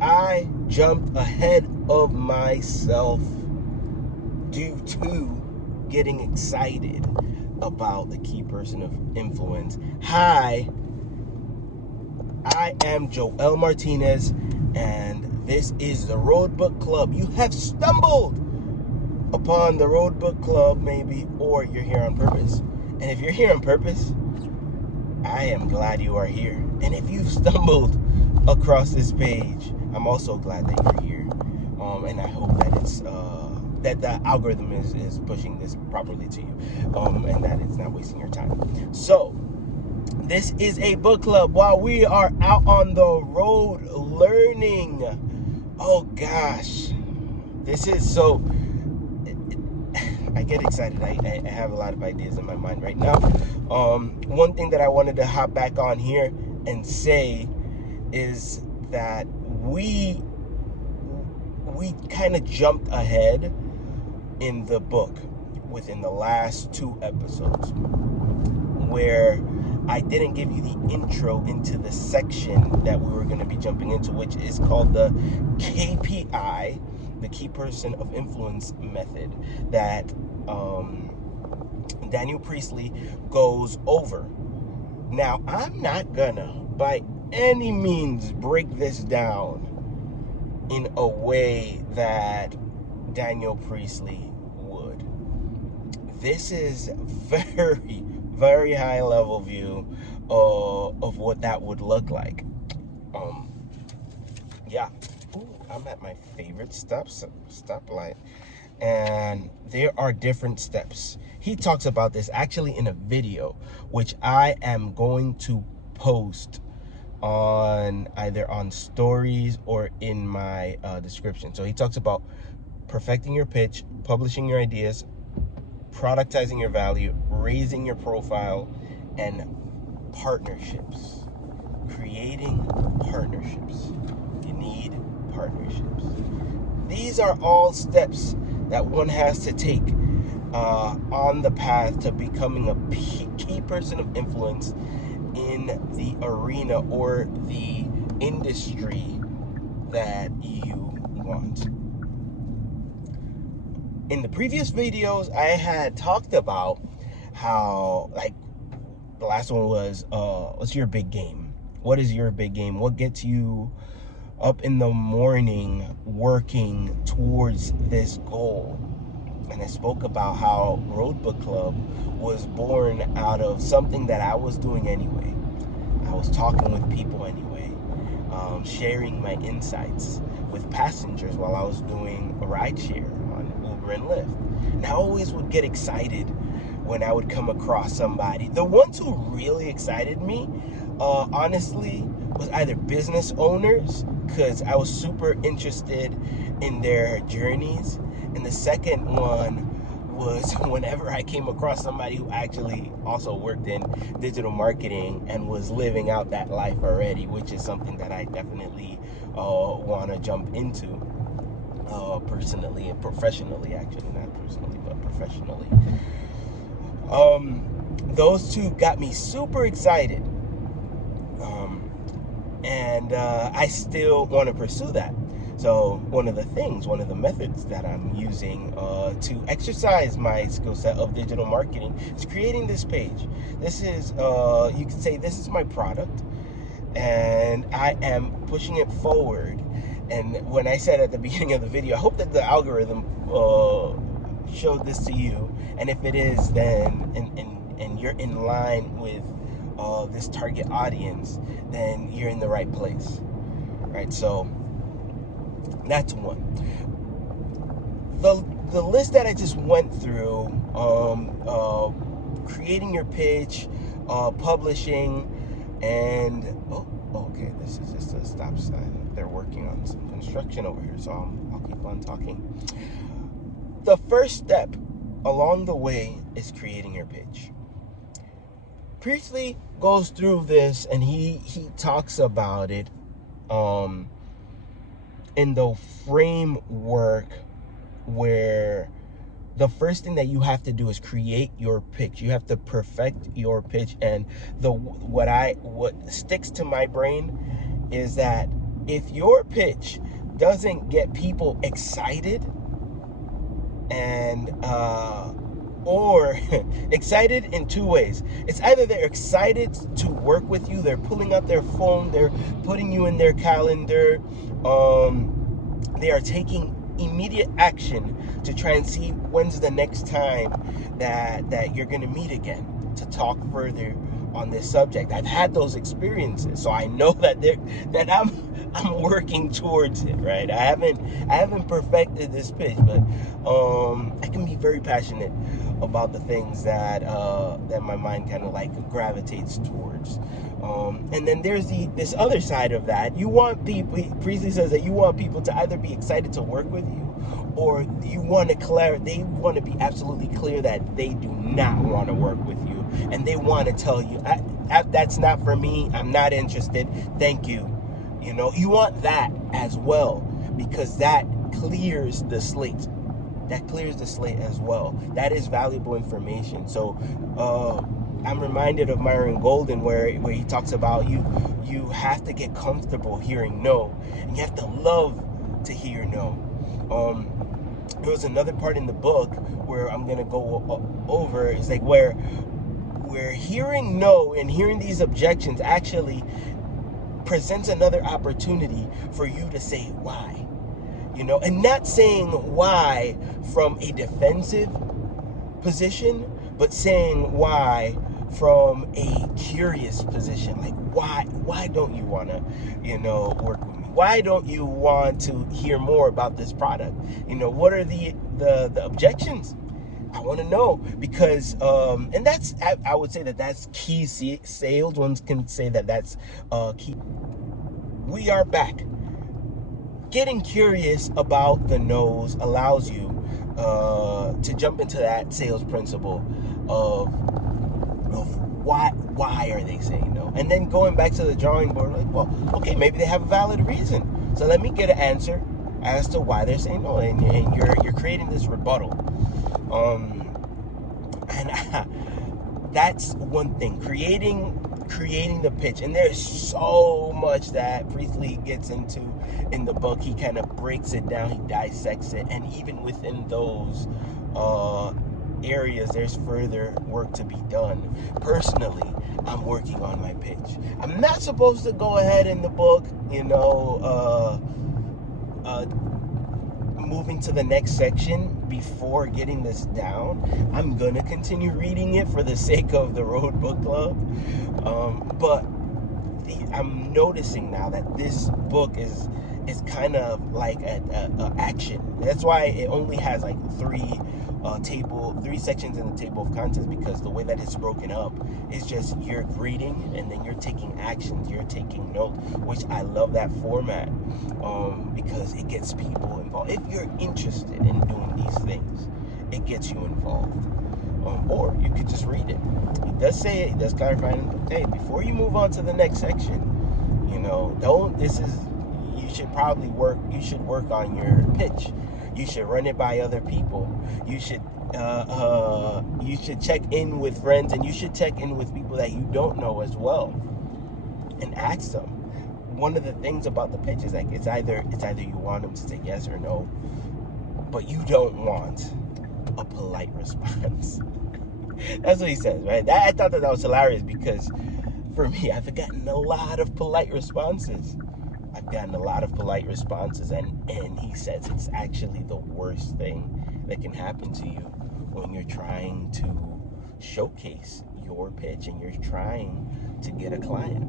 I jumped ahead of myself due to getting excited about the key person of influence. Hi, I am Joel Martinez, and this is the Road Book Club. You have stumbled upon the Road Book Club, maybe, or you're here on purpose. And if you're here on purpose, I am glad you are here. And if you've stumbled across this page, I'm also glad that you're here. And I hope that it's that the algorithm is pushing this properly to you, and that it's not wasting your time. So this is a book club while we are out on the road learning. Oh gosh, this is so. I get excited. I have a lot of ideas in my mind right now. One thing that I wanted to hop back on here and say is that we kind of jumped ahead in the book within the last 2 episodes, where I didn't give you the intro into the section that we were going to be jumping into, which is called the KPI, the Key Person of Influence method, that Daniel Priestley goes over. Now, I'm not gonna, by any means, break this down in a way that Daniel Priestley would. This is very, very high level view of what that would look like. Yeah. Ooh, I'm at my favorite stoplight, and there are different steps. He talks about this actually in a video, which I am going to post on either on stories or in my description. So he talks about perfecting your pitch, publishing your ideas, productizing your value, raising your profile, and partnerships. Creating partnerships. You need partnerships. These are all steps that one has to take on the path to becoming a key person of influence in the arena or the industry that you want. In the previous videos, I had talked about how, like, the last one was, what's your big game? What is your big game? What gets you up in the morning working towards this goal? And I spoke about how Road Book Club was born out of something that I was doing anyway. I was talking with people anyway, sharing my insights with passengers while I was doing a ride share on Uber and Lyft. And I always would get excited when I would come across somebody. The ones who really excited me, honestly, was either business owners, because I was super interested in their journeys. And the second one was whenever I came across somebody who actually also worked in digital marketing and was living out that life already, which is something that I definitely want to jump into personally and professionally, actually, not personally, but professionally. Those two got me super excited. And I still want to pursue that. So one of the methods that I'm using to exercise my skill set of digital marketing is creating this page. This is, you can say this is my product, and I am pushing it forward. And when I said at the beginning of the video, I hope that the algorithm showed this to you. And if it is, then, and you're in line with this target audience, then you're in the right place, right? So that's one. The list that I just went through, creating your pitch, publishing, and okay, this is just a stop sign. They're working on some construction over here, so I'll keep on talking. The first step along the way is creating your pitch. Priestley goes through this, and he talks about it in the framework where the first thing that you have to do is create your pitch. You have to perfect your pitch. And what sticks to my brain is that if your pitch doesn't get people excited and or excited in two ways. It's either they're excited to work with you, they're pulling out their phone, they're putting you in their calendar, they are taking immediate action to try and see when's the next time that you're going to meet again to talk further on this subject. I've had those experiences, so I know that I'm working towards it, right? I haven't perfected this pitch, but I can be very passionate about the things that my mind kind of like gravitates towards. And then there's this other side of that. You want people, Priestley says that you want people to either be excited to work with you, or you want to they want to be absolutely clear that they do not want to work with you, and they want to tell you, that's not for me, I'm not interested, thank you. You know, you want that as well, because that clears the slate. That clears the slate as well. That is valuable information. So I'm reminded of Myron Golden, where he talks about you have to get comfortable hearing no, and you have to love to hear no. There was another part in the book where I'm gonna go over. It's like where hearing no and hearing these objections actually presents another opportunity for you to say why. You know, and not saying why from a defensive position, but saying why from a curious position. Like, why don't you want to, work with me? Why don't you want to hear more about this product? What are the objections? I want to know, because and that's, I would say that's key sales. One can say that's key. We are back. Getting curious about the no's allows you to jump into that sales principle of why are they saying no, and then going back to the drawing board, like, well, okay, maybe they have a valid reason, so let me get an answer as to why they're saying no, and you're creating this rebuttal, and that's one thing, creating the pitch. And there's so much that Priestley gets into in the book. He kind of breaks it down, he dissects it, and even within those areas there's further work to be done. Personally, I'm working on my pitch. I'm not supposed to go ahead in the book, moving to the next section before getting this down. I'm gonna continue reading it for the sake of the Road Book Club, but I'm noticing now that this book is kind of like a action. That's why it only has like three sections in the table of contents, because the way that it's broken up is just you're reading and then you're taking actions, you're taking notes, which I love that format, because it gets people involved. If you're interested in doing these things, it gets you involved. Or you could just read it. It does clarify, hey, before you move on to the next section, you should work on your pitch. You should run it by other people. You should check in with friends, and you should check in with people that you don't know as well, and ask them. One of the things about the pitch is like it's either you want them to say yes or no, but you don't want a polite response. That's what he says, right? I thought that was hilarious, because for me, I've gotten a lot of polite responses. And he says it's actually the worst thing that can happen to you when you're trying to showcase your pitch and you're trying to get a client.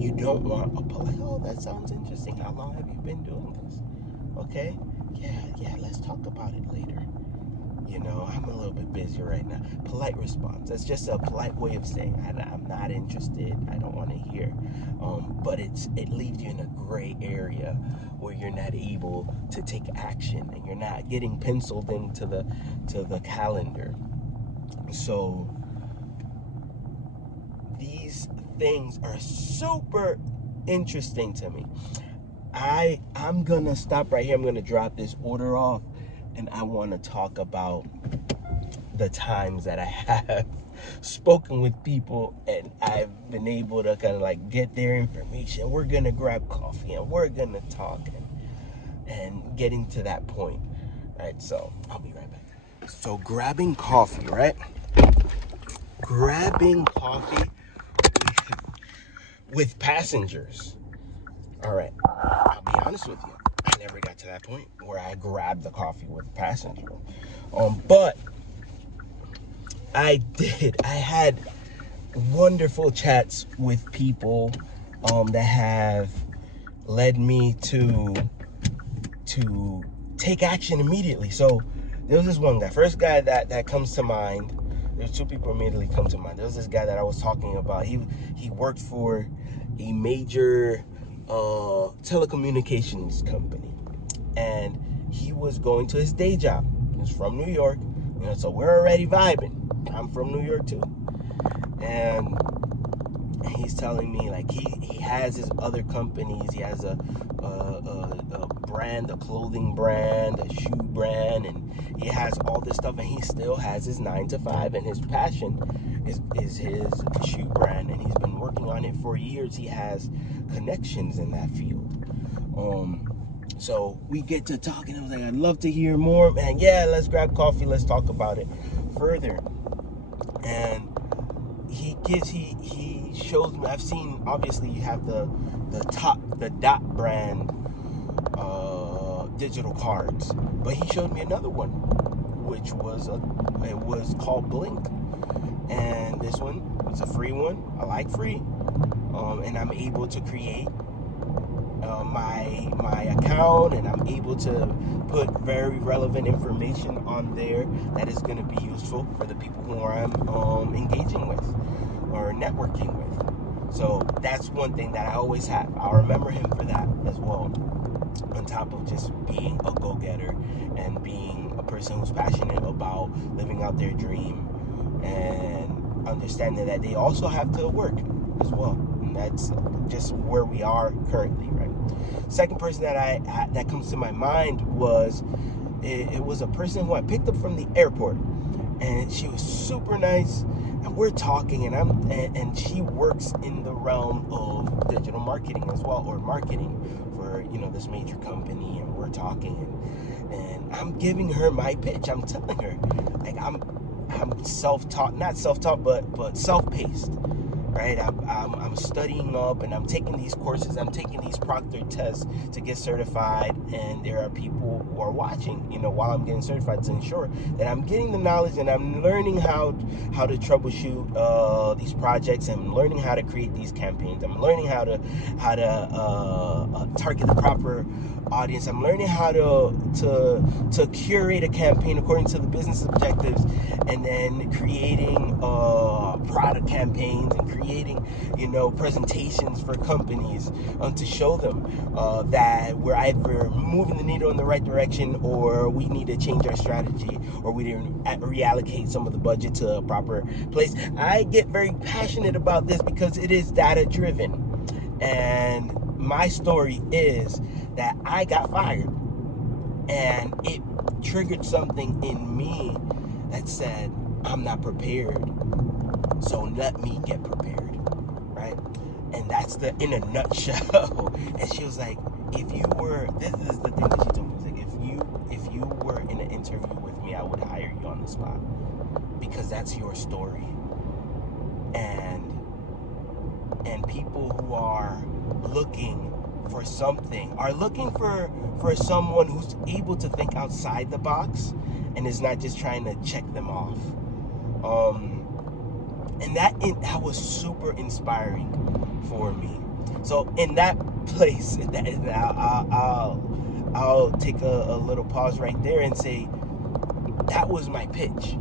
You don't want a polite, oh, that sounds interesting. How long have you been doing this? Okay, yeah, let's talk about it later. I'm a little bit busy right now. Polite response. That's just a polite way of saying I'm not interested. I don't want to hear. But it leaves you in a gray area where you're not able to take action, and you're not getting penciled into the calendar. So these things are super interesting to me. I'm gonna stop right here. I'm gonna drop this order off, and I want to talk about the times that I have spoken with people, and I've been able to kind of like get their information. We're gonna grab coffee and we're gonna talk and getting to that point, right? So I'll be right back. So grabbing coffee, right? Grabbing coffee with passengers. All right, I'll be honest with you. I never got to that point where I grabbed the coffee with a passenger. But I did. I had wonderful chats with people that have led me to take action immediately. So there was this one guy, first guy that comes to mind. There's two people immediately come to mind. There was this guy that I was talking about. He worked for a major telecommunications company, and he was going to his day job. He was from New York, so we're already vibing. I'm from New York too, and he's telling me like he has his other companies. He has a brand, a clothing brand, a shoe brand, and he has all this stuff, and he still has his 9 to 5, and his passion is his shoe brand, and he's been working on it for years. He has connections in that field. So we get to talking. I was like, I'd love to hear more, man. Yeah, let's grab coffee. Let's talk about it further. And he shows me. I've seen, obviously you have the Dot brand digital cards, but he showed me another one, which was it was called Blink, and this one was a free one. I like free, and I'm able to create my account, and I'm able to put very relevant information on there that is going to be useful for the people who I'm engaging with or networking with. So that's one thing that I always have. I'll remember him for that as well, on top of just being a go-getter and being a person who's passionate about living out their dream and understanding that they also have to work as well. And that's just where we are currently, right? Second person that comes to my mind was it was a person who I picked up from the airport, and she was super nice, and we're talking, and she works in the realm of digital marketing as well, or marketing for this major company, and we're talking, and I'm giving her my pitch. I'm telling her like I'm self-taught, not self-taught, but self-paced. Right, I'm studying up, and I'm taking these courses, I'm taking these proctored tests to get certified, and there are people who are watching, while I'm getting certified, to ensure that I'm getting the knowledge, and I'm learning how to troubleshoot these projects, and I'm learning how to create these campaigns. I'm learning how to target the proper audience. I'm learning how to curate a campaign according to the business objectives, and then creating product campaigns and creating presentations for companies to show them that we're either moving the needle in the right direction, or we need to change our strategy, or we need to reallocate some of the budget to a proper place. I get very passionate about this because it is data driven, and my story is that I got fired, and it triggered something in me that said, I'm not prepared, so let me get prepared, right? And that's in a nutshell. And she was like, this is the thing that she told me, was like, if you were in an interview with me, I would hire you on the spot, because that's your story. And people who are looking for something are looking for someone who's able to think outside the box and is not just trying to check them off. And that was super inspiring for me. So in that place, I'll take a little pause right there and say, that was my pitch.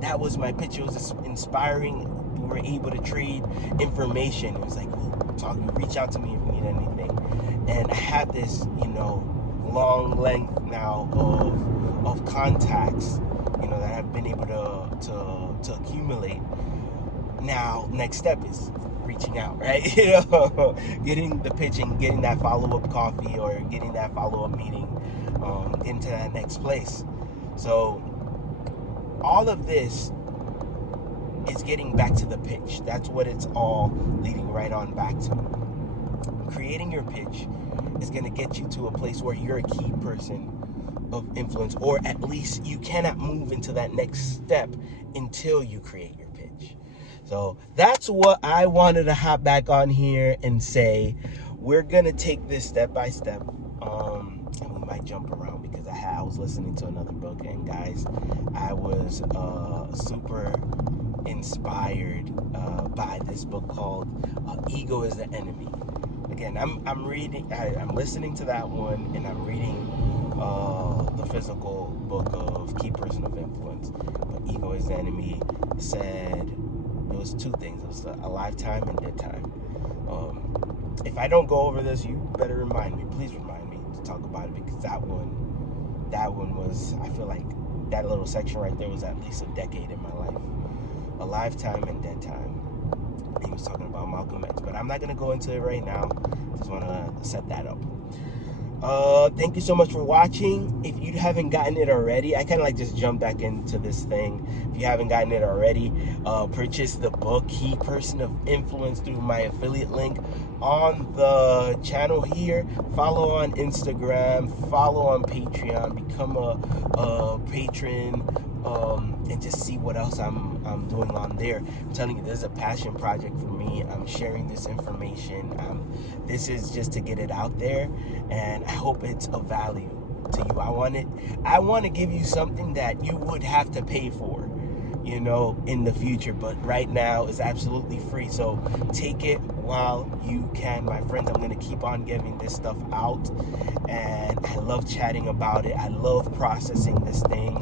That was my pitch. It was inspiring. We were able to trade information. It was like, reach out to me if you need anything. And I have this, long length now of contacts, that I've been able to accumulate. Now, next step is reaching out, right? Getting the pitching, getting that follow-up coffee, or getting that follow-up meeting, into that next place. So all of this is getting back to the pitch. That's what it's all leading right on back to. Creating your pitch is going to get you to a place where you're a key person of influence, or at least you cannot move into that next step until you create your pitch. So that's what I wanted to hop back on here and say. We're going to take this step by step. And we might jump around because I was listening to another book, and guys, I was super inspired by this book called Ego is the Enemy. Again, I'm listening to that one, and I'm reading the physical book of Key Person of Influence. But Ego is the Enemy said it was two things. It was a lifetime and dead time. If I don't go over this, you better remind me. Please remind me to talk about it, because that one was, I feel like that little section right there was at least a decade in my life. A lifetime and dead time. He was talking about Malcolm X, but I'm not going to go into it right now. Just want to set that up. Thank you so much for watching. If you haven't gotten it already, I kind of like just jump back into this thing. If you haven't gotten it already, purchase the book Key Person of Influence through my affiliate link on the channel here. Follow on Instagram, follow on Patreon, become a patron, and just see what else I'm doing on there. I'm telling you, this is a passion project for me. I'm sharing this information. This is just to get it out there, and I hope it's of value to you. I want to give you something that you would have to pay for, in the future, but right now is absolutely free. So take it while you can, my friends. I'm going to keep on giving this stuff out, and I love chatting about it. I love processing this thing,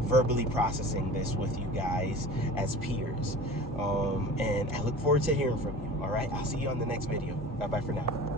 verbally processing this with you guys as peers, and I look forward to hearing from you. All right, I'll see you on the next video. Bye bye for now.